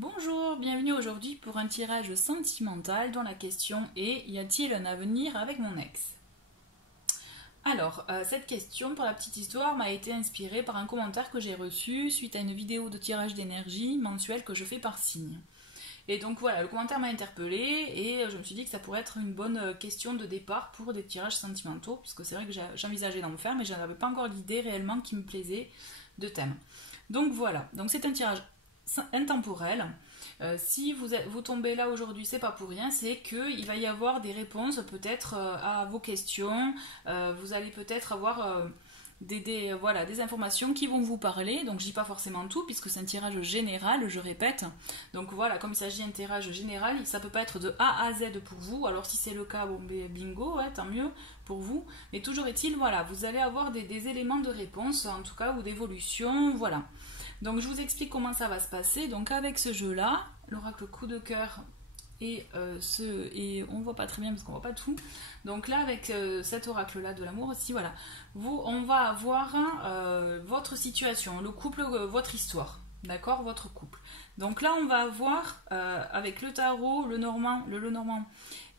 Bonjour, bienvenue aujourd'hui pour un tirage sentimental dont la question est: y a-t-il un avenir avec mon ex? Alors, cette question, pour la petite histoire, m'a été inspirée par un commentaire que j'ai reçu suite à une vidéo de tirage d'énergie mensuelle que je fais par signe. Et donc voilà, le commentaire m'a interpellée et je me suis dit que ça pourrait être une bonne question de départ pour des tirages sentimentaux, puisque c'est vrai que j'envisageais d'en faire, mais je n'avais pas encore d'idée réellement qui me plaisait de thème. Donc voilà, donc c'est un tirage intemporel. Si vous tombez là aujourd'hui, c'est pas pour rien, c'est qu'il va y avoir des réponses peut-être à vos questions. Vous allez peut-être avoir des informations qui vont vous parler. Donc je dis pas forcément tout puisque c'est un tirage général, je répète. Donc voilà, comme il s'agit d'un tirage général, ça peut pas être de A à Z pour vous. Alors si c'est le cas, bon bingo, ouais, tant mieux pour vous. Mais toujours est-il, voilà, vous allez avoir des éléments de réponse en tout cas ou d'évolution, voilà. Donc je vous explique comment ça va se passer. Donc avec ce jeu-là, l'oracle coup de cœur et on voit pas très bien parce qu'on voit pas tout. Donc là avec cet oracle-là de l'amour aussi, voilà, on va avoir votre situation, le couple, votre histoire, d'accord, votre couple. Donc là on va avoir avec le tarot, le Lenormand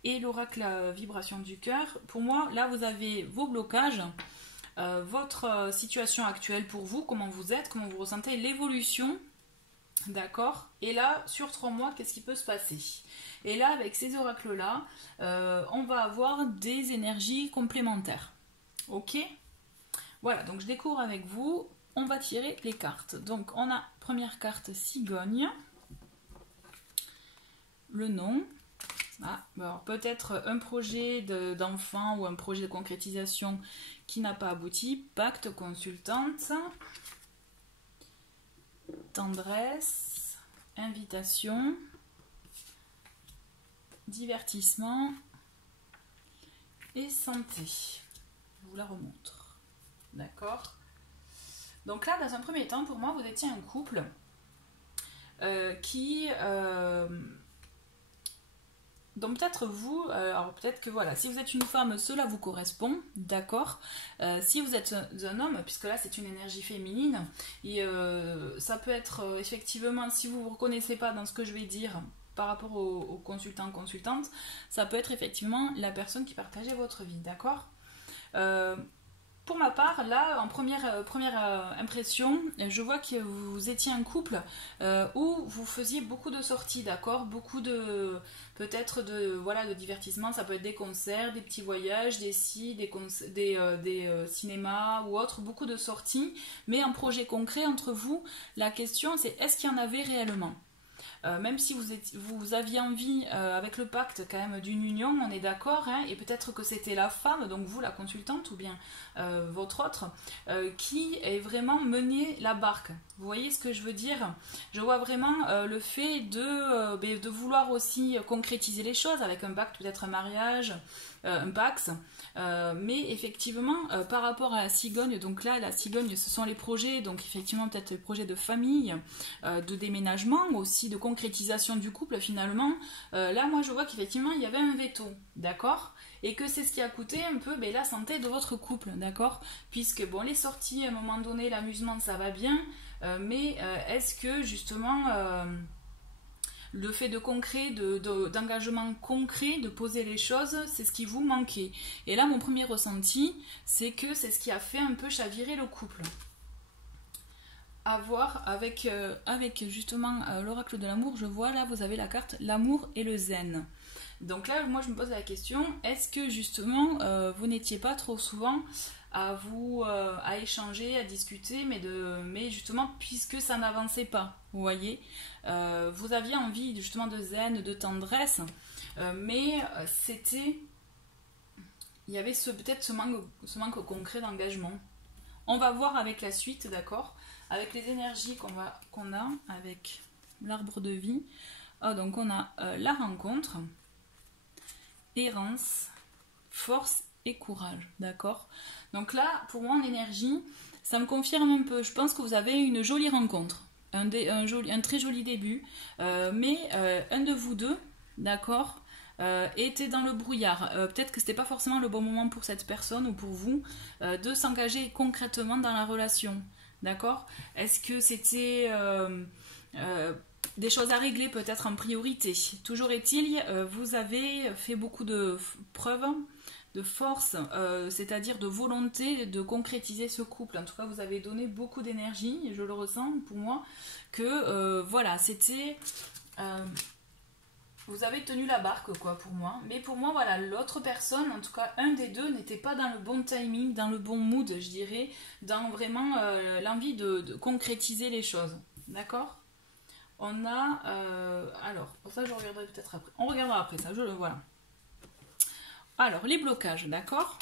et l'oracle vibration du cœur. Pour moi, là vous avez vos blocages. Votre situation actuelle pour vous, comment vous êtes, comment vous ressentez, l'évolution, d'accord. Et là, sur 3 mois, qu'est-ce qui peut se passer? Et là, avec ces oracles-là, on va avoir des énergies complémentaires. Ok? Voilà, donc je découvre avec vous, on va tirer les cartes. Donc, on a première carte cigogne, le nom. Peut-être un projet d'enfant ou un projet de concrétisation qui n'a pas abouti. Pacte, consultante, tendresse, invitation, divertissement et santé. Je vous la remontre. D'accord? Donc là, dans un premier temps, pour moi, vous étiez un couple qui... Donc peut-être vous, alors peut-être que voilà, si vous êtes une femme, cela vous correspond, d'accord. Si vous êtes un homme, puisque là c'est une énergie féminine, et ça peut être effectivement, si vous ne vous reconnaissez pas dans ce que je vais dire par rapport aux consultants, consultantes, ça peut être effectivement la personne qui partageait votre vie, d'accord. Pour ma part, là, en première impression, je vois que vous étiez un couple où vous faisiez beaucoup de sorties, d'accord, beaucoup de peut-être de divertissement. Ça peut être des concerts, des petits voyages, des cinémas ou autres, beaucoup de sorties. Mais un projet concret entre vous, la question c'est est-ce qu'il y en avait réellement? Même si vous aviez envie, avec le pacte quand même d'une union, on est d'accord, hein, et peut-être que c'était la femme, donc vous la consultante, ou bien votre autre, qui est vraiment mené la barque. Vous voyez ce que je veux dire? Je vois vraiment le fait de vouloir aussi concrétiser les choses avec un pacte, peut-être un mariage, un pax. Mais effectivement, par rapport à la cigogne, donc là, la cigogne, ce sont les projets, donc effectivement, peut-être les projets de famille, de déménagement, aussi de concrétisation du couple finalement. Là, moi, je vois qu'effectivement, il y avait un veto, d'accord? Et que c'est ce qui a coûté un peu la santé de votre couple, d'accord? Puisque, bon, les sorties, à un moment donné, l'amusement, ça va bien, mais est-ce que, justement... le fait de concret, d'engagement concret, de poser les choses, c'est ce qui vous manquait. Et là, mon premier ressenti, c'est que c'est ce qui a fait un peu chavirer le couple. À voir avec justement l'oracle de l'amour, je vois là, vous avez la carte l'amour et le zen. Donc là, moi, je me pose la question, est-ce que justement, vous n'étiez pas trop souvent à échanger, à discuter, mais justement, puisque ça n'avançait pas, vous voyez, vous aviez envie justement de zen, de tendresse, mais il y avait peut-être ce manque concret d'engagement. On va voir avec la suite, d'accord, avec les énergies qu'on a avec l'arbre de vie. Donc on a la rencontre, errance, force et courage, d'accord. Donc là, pour moi en énergie, ça me confirme un peu. Je pense que vous avez une jolie rencontre, un très joli début, mais un de vous deux, d'accord, était dans le brouillard. Peut-être que c'était pas forcément le bon moment pour cette personne ou pour vous de s'engager concrètement dans la relation, d'accord. Est-ce que c'était des choses à régler peut-être en priorité. Toujours est-il, vous avez fait beaucoup de preuves de force, c'est-à-dire de volonté de concrétiser ce couple. En tout cas, vous avez donné beaucoup d'énergie, et je le ressens pour moi, que voilà, c'était... vous avez tenu la barque, quoi, pour moi. Mais pour moi, voilà, l'autre personne, en tout cas, un des deux, n'était pas dans le bon timing, dans le bon mood, je dirais, dans vraiment l'envie de concrétiser les choses. D'accord? On a... alors, pour ça, je regarderai peut-être après. On regardera après ça, je le voilà. Alors, les blocages, d'accord?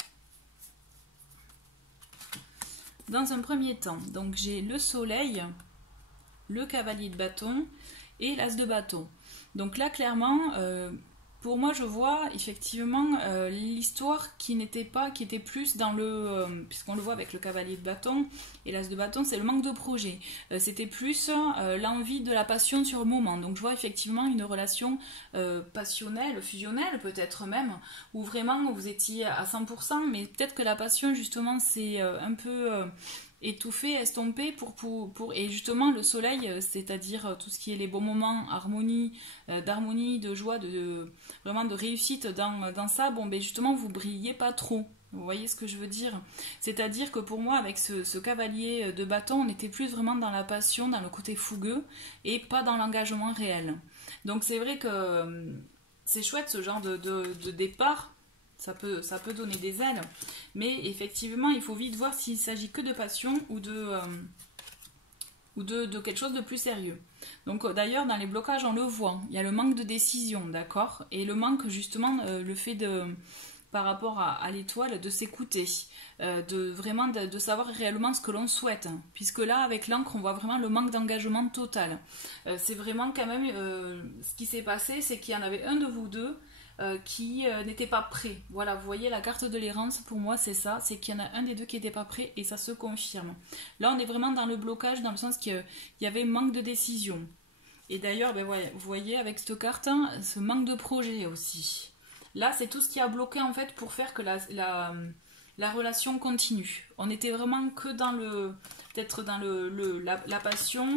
Dans un premier temps, donc j'ai le soleil, le cavalier de bâton et l'as de bâton. Donc là, clairement, pour moi, je vois effectivement l'histoire qui était plus dans le... puisqu'on le voit avec le cavalier de bâton et l'as de bâton, c'est le manque de projet. C'était plus l'envie de la passion sur le moment. Donc je vois effectivement une relation passionnelle, fusionnelle peut-être même, où vraiment vous étiez à 100%, mais peut-être que la passion justement c'est un peu... étouffé, estompé et justement le soleil, c'est-à-dire tout ce qui est les bons moments, harmonie, d'harmonie, de joie, vraiment de réussite dans ça, bon ben justement vous brillez pas trop. Vous voyez ce que je veux dire? C'est-à-dire que pour moi, avec ce cavalier de bâton, on était plus vraiment dans la passion, dans le côté fougueux, et pas dans l'engagement réel. Donc c'est vrai que c'est chouette ce genre de départ. Ça peut donner des ailes, mais effectivement, il faut vite voir s'il s'agit que de passion ou de quelque chose de plus sérieux. Donc d'ailleurs, dans les blocages, on le voit, il y a le manque de décision, d'accord? Et le manque, justement, le fait par rapport à l'étoile, de s'écouter, de savoir réellement ce que l'on souhaite. Puisque là, avec l'encre, on voit vraiment le manque d'engagement total. C'est vraiment quand même, ce qui s'est passé, c'est qu'il y en avait un de vous deux qui n'était pas prêt. Voilà, vous voyez la carte de l'errance, pour moi c'est ça, c'est qu'il y en a un des deux qui n'était pas prêt et ça se confirme. Là on est vraiment dans le blocage, dans le sens qu'il y avait manque de décision. Et d'ailleurs, ben ouais, vous voyez avec cette carte, hein, ce manque de projet aussi. Là c'est tout ce qui a bloqué en fait pour faire que la relation continue. On était vraiment que dans peut-être dans la passion,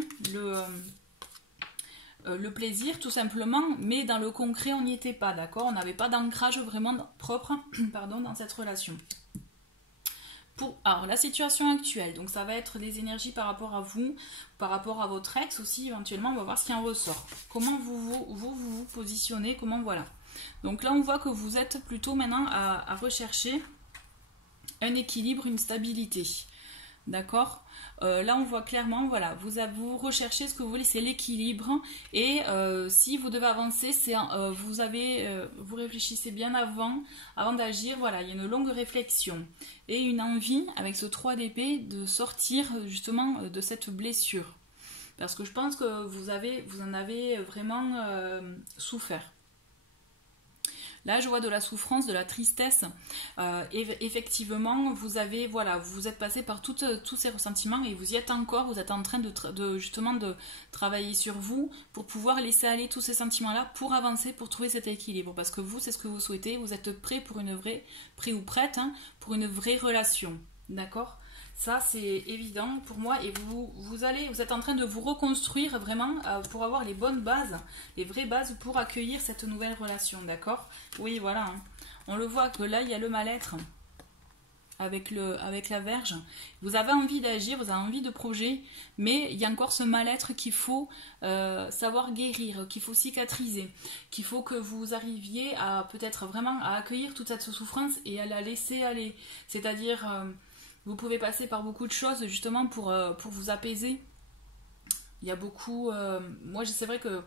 le plaisir tout simplement, mais dans le concret on n'y était pas, d'accord? On n'avait pas d'ancrage vraiment propre pardon, dans cette relation. Alors la situation actuelle, donc ça va être des énergies par rapport à vous, par rapport à votre ex aussi éventuellement, on va voir ce qui en ressort. Comment vous positionnez, comment voilà. Donc là on voit que vous êtes plutôt maintenant à rechercher un équilibre, une stabilité. D'accord? Là on voit clairement, voilà, vous recherchez ce que vous voulez, c'est l'équilibre, et si vous devez avancer, c'est vous réfléchissez bien avant d'agir. Voilà, il y a une longue réflexion et une envie avec ce 3 d'épée de sortir justement de cette blessure, parce que je pense que vous en avez vraiment souffert. Là, je vois de la souffrance, de la tristesse. Effectivement, vous êtes passé par tous ces ressentiments et vous y êtes encore. Vous êtes en train justement de travailler sur vous pour pouvoir laisser aller tous ces sentiments-là, pour avancer, pour trouver cet équilibre. Parce que vous, c'est ce que vous souhaitez. Vous êtes prêt ou prête, hein, pour une vraie relation. D'accord ? Ça, c'est évident pour moi, et vous êtes en train de vous reconstruire vraiment pour avoir les bonnes bases, les vraies bases pour accueillir cette nouvelle relation, d'accord? Oui, voilà. Hein. On le voit que là, il y a le mal-être avec la Vierge. Vous avez envie d'agir, vous avez envie de projet, mais il y a encore ce mal-être qu'il faut savoir guérir, qu'il faut cicatriser, qu'il faut que vous arriviez à peut-être vraiment à accueillir toute cette souffrance et à la laisser aller. C'est-à-dire... vous pouvez passer par beaucoup de choses justement pour vous apaiser. Il y a beaucoup... moi, c'est vrai que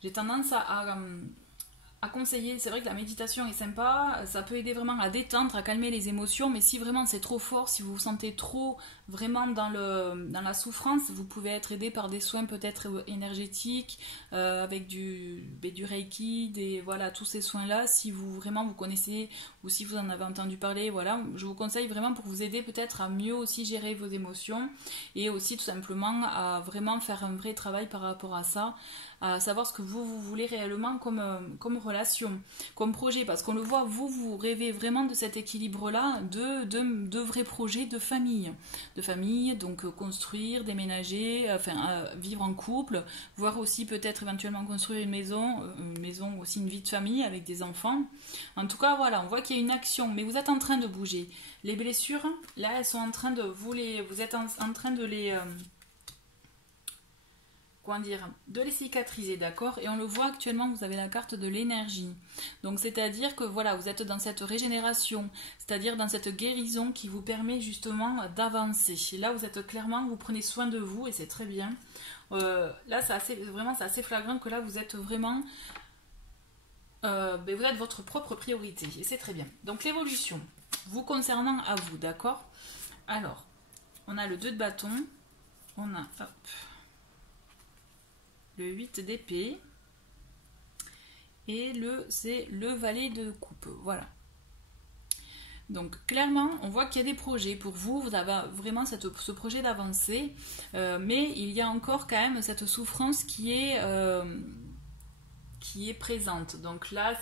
j'ai tendance à conseiller. C'est vrai que la méditation est sympa. Ça peut aider vraiment à détendre, à calmer les émotions. Mais si vraiment c'est trop fort, si vous vous sentez trop vraiment dans la souffrance, vous pouvez être aidé par des soins peut-être énergétiques, avec du Reiki, voilà, tous ces soins-là. Si vous connaissez ou si vous en avez entendu parler, voilà, je vous conseille vraiment pour vous aider peut-être à mieux aussi gérer vos émotions, et aussi tout simplement à vraiment faire un vrai travail par rapport à ça, à savoir ce que vous voulez réellement comme relation. relation, comme projet, parce qu'on le voit, vous rêvez vraiment de cet équilibre-là, de vrais projets de famille, donc construire, déménager, vivre en couple, voire aussi peut-être éventuellement construire une maison aussi une vie de famille avec des enfants. En tout cas, voilà, on voit qu'il y a une action, mais vous êtes en train de bouger. Les blessures, là, elles sont en train de vous êtes en train de les de les cicatriser, d'accord? Et on le voit actuellement, vous avez la carte de l'énergie. Donc c'est-à-dire que voilà, vous êtes dans cette régénération, c'est-à-dire dans cette guérison qui vous permet justement d'avancer. Et là, vous êtes clairement, vous prenez soin de vous et c'est très bien. Là, c'est assez flagrant que là, vous êtes vraiment... vous êtes votre propre priorité et c'est très bien. Donc l'évolution, vous concernant à vous, d'accord? Alors, on a le 2 de bâton, on a... Hop, le 8 d'épée et c'est le valet de coupe, voilà. Donc clairement on voit qu'il y a des projets pour vous, vous avez vraiment ce projet d'avancer, mais il y a encore quand même cette souffrance qui est présente. Donc là,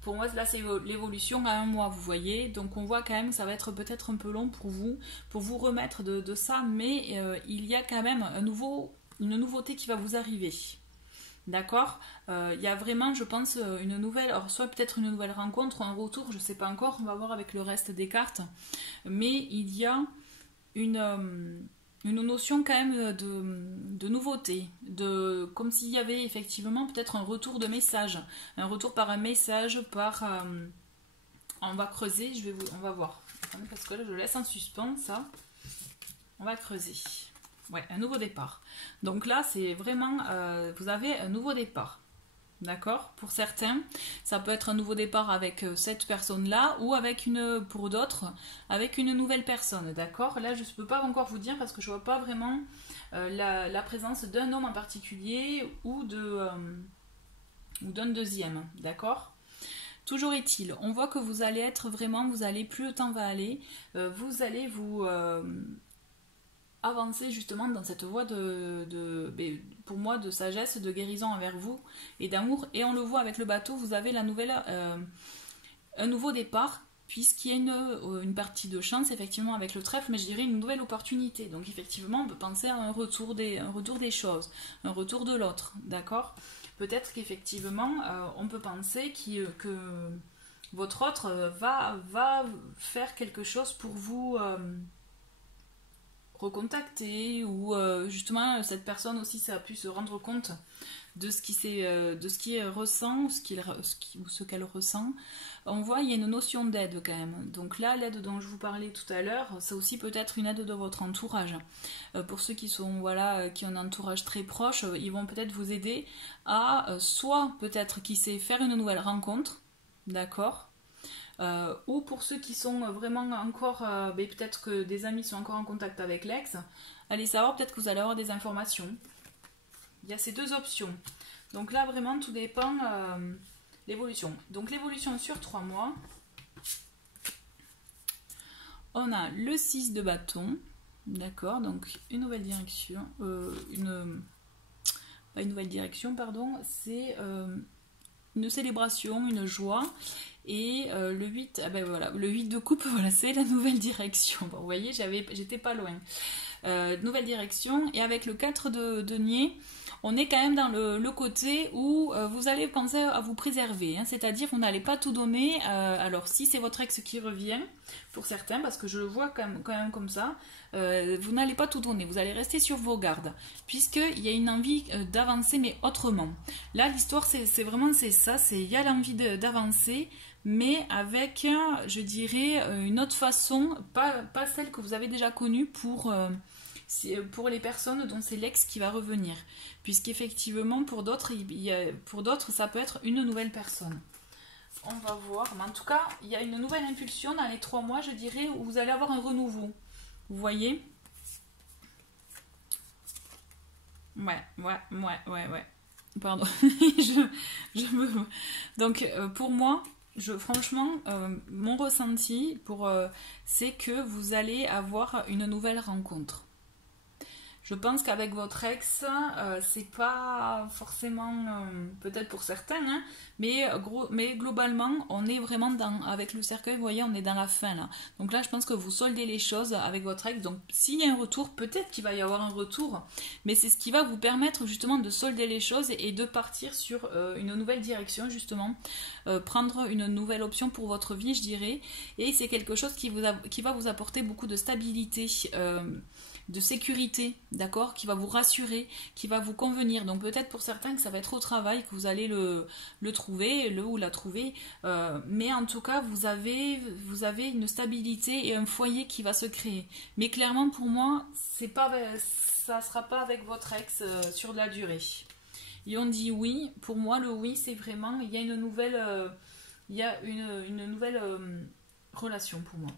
pour moi là c'est l'évolution à 1 mois, vous voyez, donc on voit quand même que ça va être peut-être un peu long pour vous remettre de ça, mais il y a quand même une nouveauté qui va vous arriver, d'accord? Il y a vraiment, je pense, une nouvelle, alors soit peut-être une nouvelle rencontre ou un retour, je ne sais pas encore, on va voir avec le reste des cartes, mais il y a une notion quand même de nouveauté, comme s'il y avait effectivement peut-être un retour de message, un retour par un message, on va creuser, on va voir, parce que là je laisse en suspens ça, on va creuser. Ouais, un nouveau départ. Donc là, c'est vraiment, vous avez un nouveau départ. D'accord? Pour certains, ça peut être un nouveau départ avec cette personne-là ou pour d'autres, avec une nouvelle personne. D'accord? Là, je ne peux pas encore vous dire parce que je ne vois pas vraiment la présence d'un homme en particulier ou d'un deuxième. D'accord? Toujours est-il, on voit que vous allez être vraiment, plus le temps va aller, vous allez vous... avancer justement dans cette voie pour moi de sagesse, de guérison envers vous et d'amour, et on le voit avec le bateau, vous avez un nouveau départ, puisqu'il y a une partie de chance effectivement avec le trèfle, mais je dirais une nouvelle opportunité. Donc effectivement on peut penser à un retour des choses, un retour de l'autre, d'accord? Peut-être qu'effectivement on peut penser que votre autre va faire quelque chose pour vous recontacter, ou justement cette personne aussi ça a pu se rendre compte de ce qu'il ressent, ou ce qu'elle ressent. On voit il y a une notion d'aide quand même. Donc là, l'aide dont je vous parlais tout à l'heure, c'est aussi peut-être une aide de votre entourage. Pour ceux qui sont qui ont un entourage très proche, ils vont peut-être vous aider à soit peut-être faire une nouvelle rencontre, d'accord? Ou pour ceux qui sont vraiment encore, peut-être que des amis sont encore en contact avec l'ex, allez savoir, peut-être que vous allez avoir des informations. Il y a ces 2 options. Donc là, vraiment, tout dépend l'évolution. Donc l'évolution sur 3 mois, on a le 6 de bâton, d'accord, donc une nouvelle direction, pas une nouvelle direction, pardon, c'est une célébration, une joie. Et le 8, voilà, le 8 de coupe, voilà, c'est la nouvelle direction. Bon, vous voyez, j'étais pas loin. Nouvelle direction. Et avec le 4 de denier, on est quand même dans le côté où vous allez penser à vous préserver. Hein, c'est-à-dire, vous n'allez pas tout donner. Alors, si c'est votre ex qui revient, pour certains, parce que je le vois quand même comme ça, vous n'allez pas tout donner. Vous allez rester sur vos gardes. Puisqu'il y a une envie d'avancer, mais autrement. Là, l'histoire, c'est vraiment ça. Il y a l'envie d'avancer, mais avec, je dirais, une autre façon, pas celle que vous avez déjà connue pour les personnes dont c'est l'ex qui va revenir. Puisqu'effectivement, pour d'autres, ça peut être une nouvelle personne. On va voir, mais en tout cas, il y a une nouvelle impulsion dans les 3 mois, je dirais, où vous allez avoir un renouveau. Vous voyez? Ouais. Pardon. Donc, pour moi... franchement, mon ressenti c'est que vous allez avoir une nouvelle rencontre. Je pense qu'avec votre ex, c'est pas forcément, peut-être pour certains, hein, mais globalement, on est vraiment avec le cercueil, vous voyez, on est dans la fin là. Donc là, je pense que vous soldez les choses avec votre ex. Donc s'il y a un retour, peut-être qu'il va y avoir un retour, mais c'est ce qui va vous permettre justement de solder les choses et de partir sur une nouvelle direction, justement, prendre une nouvelle option pour votre vie, je dirais. Et c'est quelque chose qui va vous apporter beaucoup de stabilité. De sécurité, d'accord, qui va vous rassurer, qui va vous convenir. Donc peut-être pour certains que ça va être au travail que vous allez le trouver, le ou la trouver, mais en tout cas vous avez une stabilité et un foyer qui va se créer. Mais clairement pour moi, ça sera pas avec votre ex sur de la durée. Et on dit oui. Pour moi, le oui, c'est vraiment il y a une nouvelle, une nouvelle relation pour moi.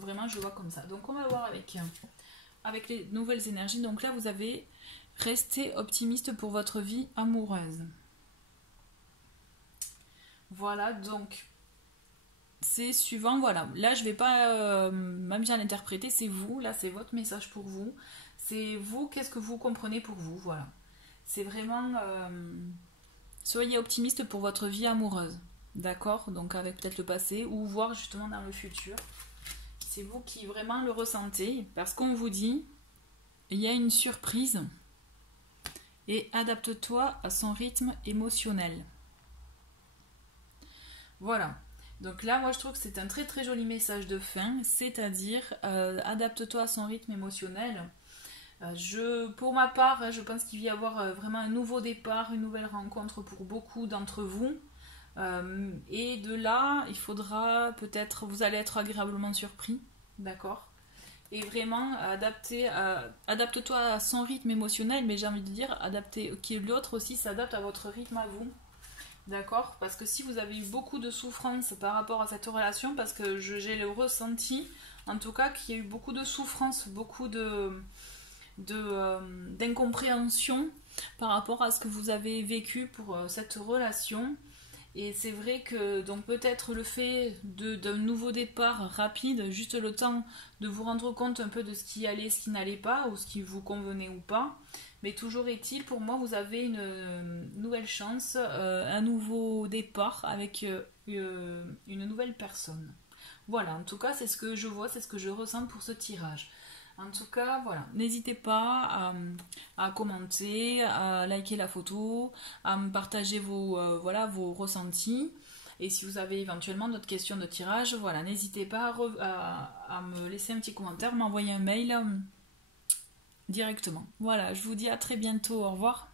Vraiment, je vois comme ça. Donc, on va voir avec les nouvelles énergies. Donc là, vous avez resté optimiste pour votre vie amoureuse. Voilà, donc c'est suivant. Voilà, là, je vais pas même bien l'interpréter. C'est vous, là, c'est votre message pour vous. C'est vous, qu'est-ce que vous comprenez pour vous. Voilà. C'est vraiment... soyez optimiste pour votre vie amoureuse. D'accord? Donc, avec peut-être le passé ou voir justement dans le futur. C'est vous qui vraiment le ressentez, parce qu'on vous dit, il y a une surprise et adapte-toi à son rythme émotionnel. Voilà. Donc là, moi je trouve que c'est un très très joli message de fin, c'est-à-dire adapte-toi à son rythme émotionnel. Pour ma part, je pense qu'il va y avoir vraiment un nouveau départ, une nouvelle rencontre pour beaucoup d'entre vous. Et de là, il faudra peut-être, vous allez être agréablement surpris, d'accord? Et vraiment, adapte-toi à son rythme émotionnel, mais j'ai envie de dire, que l'autre aussi s'adapte à votre rythme à vous, d'accord? Parce que si vous avez eu beaucoup de souffrance par rapport à cette relation, parce que j'ai le ressenti, en tout cas, qu'il y a eu beaucoup de souffrance, beaucoup d'incompréhension par rapport à ce que vous avez vécu pour cette relation. Et c'est vrai que donc peut-être le fait d'un nouveau départ rapide, juste le temps de vous rendre compte un peu de ce qui allait, ce qui n'allait pas, ou ce qui vous convenait ou pas. Mais toujours est-il, pour moi, vous avez une nouvelle chance, un nouveau départ avec une nouvelle personne. Voilà, en tout cas, c'est ce que je vois, c'est ce que je ressens pour ce tirage. En tout cas, voilà, n'hésitez pas à commenter, à liker la photo, à me partager vos ressentis. Et si vous avez éventuellement d'autres questions de tirage, voilà, n'hésitez pas à me laisser un petit commentaire, m'envoyer un mail directement. Voilà, je vous dis à très bientôt, au revoir.